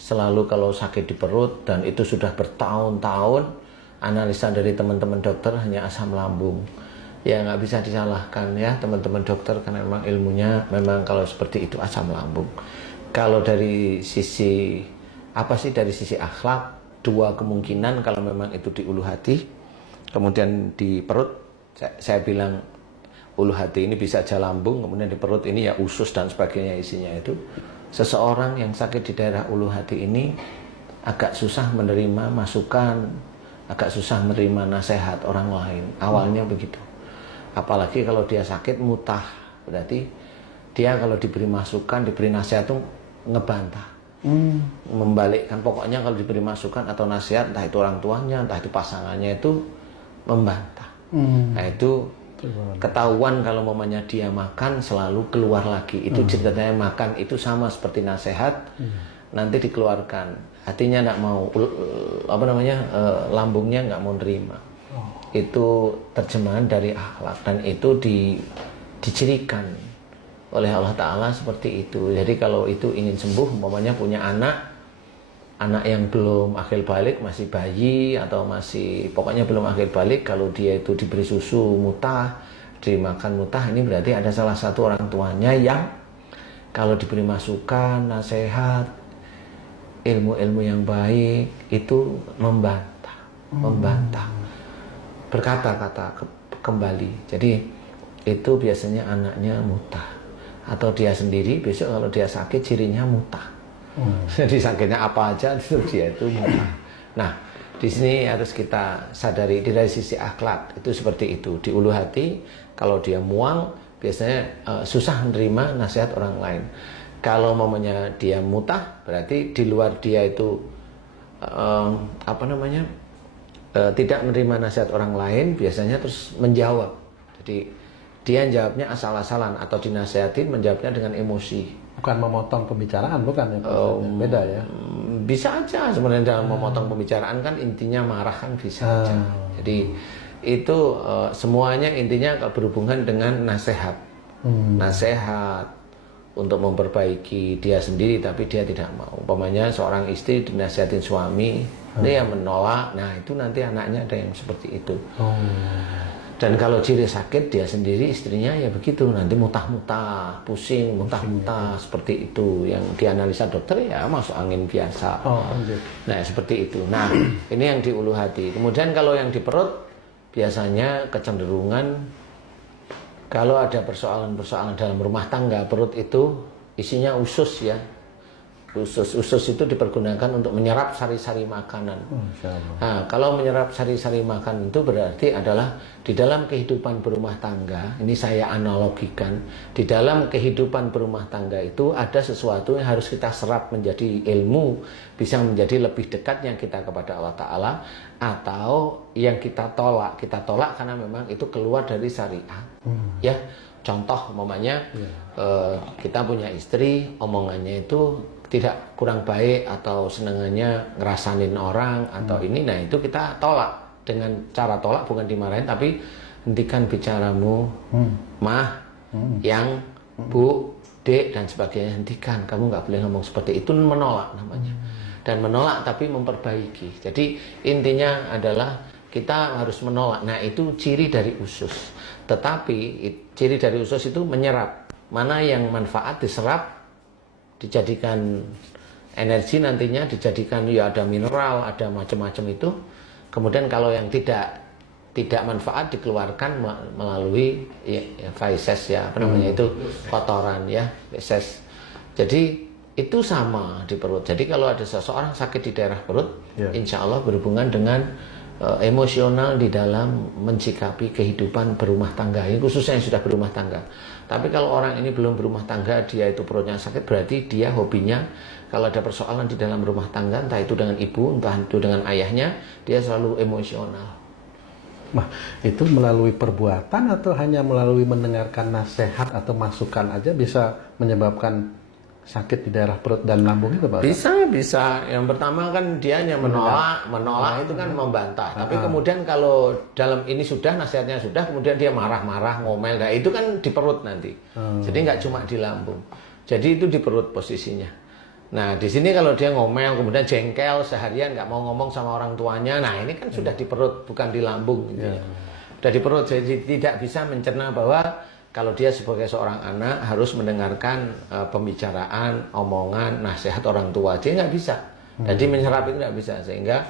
selalu kalau sakit di perut dan itu sudah bertahun-tahun, analisa dari teman-teman dokter hanya asam lambung. Ya nggak bisa disalahkan ya teman-teman dokter, karena memang ilmunya memang kalau seperti itu asam lambung. Kalau dari sisi apa sih, dari sisi akhlak, dua kemungkinan. Kalau memang itu di ulu hati, kemudian di perut, saya bilang ulu hati ini bisa aja lambung, kemudian di perut ini ya usus dan sebagainya isinya itu. Seseorang yang sakit di daerah ulu hati ini agak susah menerima masukan, agak susah menerima nasihat orang lain. Awalnya begitu. Apalagi kalau dia sakit mutah, berarti dia kalau diberi masukan, diberi nasihat itu ngebantah, membalikkan. Pokoknya kalau diberi masukan atau nasihat, entah itu orang tuanya, entah itu pasangannya, itu membantah. Nah itu ketahuan kalau mamanya dia makan selalu keluar lagi. Itu ceritanya makan itu sama seperti nasihat, nanti dikeluarkan. Hatinya nggak mau, lambungnya nggak mau nerima. Itu terjemahan dari akhlak, dan itu dicirikan oleh Allah Ta'ala seperti itu. Jadi kalau itu ingin sembuh, umpamanya punya anak yang belum akil balik, masih bayi atau masih pokoknya belum akil balik, kalau dia itu diberi susu mutah, dimakan mutah, ini berarti ada salah satu orang tuanya yang kalau diberi masukan, nasihat, ilmu-ilmu yang baik itu membantah, berkata-kata kembali. Jadi itu biasanya anaknya mutah, atau dia sendiri besok kalau dia sakit cirinya mutah. Jadi sakitnya apa aja itu dia itu mutah. Nah di sini harus kita sadari dari sisi akhlak itu seperti itu. Di ulu hati kalau dia mual biasanya susah menerima nasihat orang lain. Kalau mamanya dia mutah berarti di luar dia itu tidak menerima nasihat orang lain, biasanya terus menjawab. Jadi dia jawabnya asal-asalan, atau dinasihatin menjawabnya dengan emosi. Bukan memotong pembicaraan, bukan ya? Beda ya? Bisa aja sebenarnya dalam memotong pembicaraan kan intinya marah kan bisa aja. Jadi itu semuanya intinya berhubungan dengan nasihat. Nasihat untuk memperbaiki dia sendiri, tapi dia tidak mau. Umpamanya seorang istri dinasihatin suami, dia menolak, nah itu nanti anaknya ada yang seperti itu. Dan kalau ciri sakit dia sendiri, istrinya ya begitu, nanti mutah-mutah, pusing, mutah-mutah, seperti itu. Yang dianalisa dokter ya masuk angin biasa. Nah seperti itu. Nah ini yang di ulu hati. Kemudian kalau yang di perut, biasanya kecenderungan kalau ada persoalan-persoalan dalam rumah tangga, perut itu isinya usus ya. Usus itu dipergunakan untuk menyerap sari-sari makanan. Nah, kalau menyerap sari-sari makanan itu berarti adalah di dalam kehidupan berumah tangga, ini saya analogikan, di dalam kehidupan berumah tangga itu ada sesuatu yang harus kita serap menjadi ilmu, bisa menjadi lebih dekatnya kita kepada Allah Ta'ala, atau yang kita tolak karena memang itu keluar dari syariat. Ya, contoh umpamanya kita punya istri, omongannya itu tidak kurang baik atau senengannya ngerasanin orang atau ini, nah itu kita tolak. Dengan cara tolak bukan dimarahin, tapi hentikan bicaramu, mah, yang, bu, dek dan sebagainya, hentikan, kamu nggak boleh ngomong seperti itu, menolak namanya. Dan menolak tapi memperbaiki. Jadi intinya adalah kita harus menolak. Nah itu ciri dari usus. Tetapi ciri dari usus itu menyerap. Mana yang manfaat diserap, dijadikan energi nantinya, dijadikan ya ada mineral, ada macam-macam itu. Kemudian kalau yang tidak manfaat dikeluarkan melalui feces ya, itu kotoran ya, feces. Jadi itu sama di perut. Jadi kalau ada seseorang sakit di daerah perut, insya Allah berhubungan dengan emosional di dalam mensikapi kehidupan berumah tangga, ini khususnya yang sudah berumah tangga. Tapi kalau orang ini belum berumah tangga, dia itu perutnya sakit, berarti dia hobinya kalau ada persoalan di dalam rumah tangga, entah itu dengan ibu, entah itu dengan ayahnya, dia selalu emosional. Nah, itu melalui perbuatan atau hanya melalui mendengarkan nasihat atau masukan aja bisa menyebabkan sakit di daerah perut dan lambung itu, Pak? Bisa. Yang pertama kan dia hanya menolak itu kan membantah. Tapi kemudian kalau dalam ini sudah, nasihatnya sudah, kemudian dia marah-marah, ngomel, nah itu kan di perut nanti. Jadi nggak cuma di lambung. Jadi itu di perut posisinya. Nah, di sini kalau dia ngomel, kemudian jengkel seharian nggak mau ngomong sama orang tuanya, nah ini kan sudah di perut, bukan di lambung. Gitu ya. Sudah di perut, jadi tidak bisa mencerna bahwa kalau dia sebagai seorang anak harus mendengarkan pembicaraan, omongan, nasihat orang tua. Dia nggak bisa. Jadi menyerap itu nggak bisa. Sehingga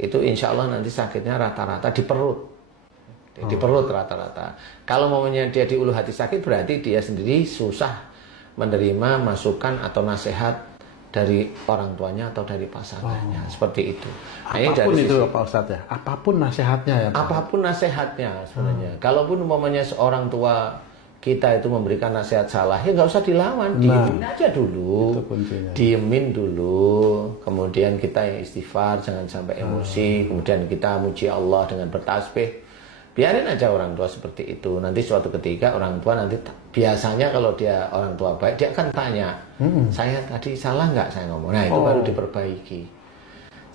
itu insya Allah nanti sakitnya rata-rata di perut. Di perut rata-rata. Kalau maunya dia di ulu hati sakit, berarti dia sendiri susah menerima masukan atau nasihat dari orang tuanya atau dari pasangannya. Seperti itu. Nah, Apapun itu Pak Ustadz ya? Apapun nasihatnya ya Pak? Apapun nasihatnya sebenarnya. Kalaupun umpamanya seorang tua kita itu memberikan nasihat salah, ya nggak usah dilawan, diemin aja dulu, diemin dulu, kemudian kita yang istighfar, jangan sampai emosi, kemudian kita muji Allah dengan bertasbih, biarin aja orang tua seperti itu. Nanti suatu ketika orang tua nanti biasanya kalau dia orang tua baik, dia akan tanya, saya tadi salah nggak saya ngomong, nah itu baru diperbaiki.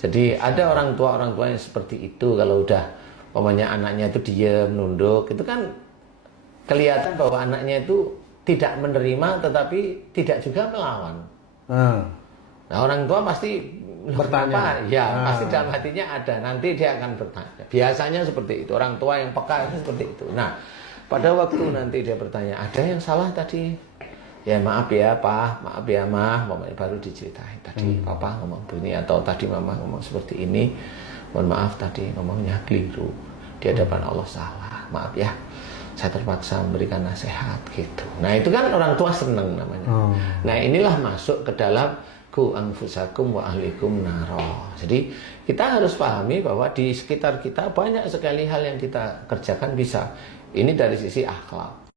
Jadi ada orang tua yang seperti itu, kalau udah umpamanya anaknya itu diem, nunduk, itu kan kelihatan bahwa anaknya itu tidak menerima tetapi tidak juga melawan. Nah orang tua pasti bertanya. Ya pasti dalam hatinya ada. Nanti dia akan bertanya. Biasanya seperti itu. Orang tua yang peka itu seperti itu. Nah pada waktu nanti dia bertanya, ada yang salah tadi? Ya maaf ya Pak, maaf ya Mah, baru diceritain tadi Papa ngomong begini atau tadi Mama ngomong seperti ini. Mohon maaf tadi ngomongnya keliru. Di hadapan Allah salah. Maaf ya. Saya terpaksa memberikan nasihat gitu. Nah itu kan orang tua seneng namanya. Nah inilah masuk ke dalam ku anfusakum wa ahlikum naro. Jadi kita harus pahami bahwa di sekitar kita banyak sekali hal yang kita kerjakan bisa. Ini dari sisi akhlak.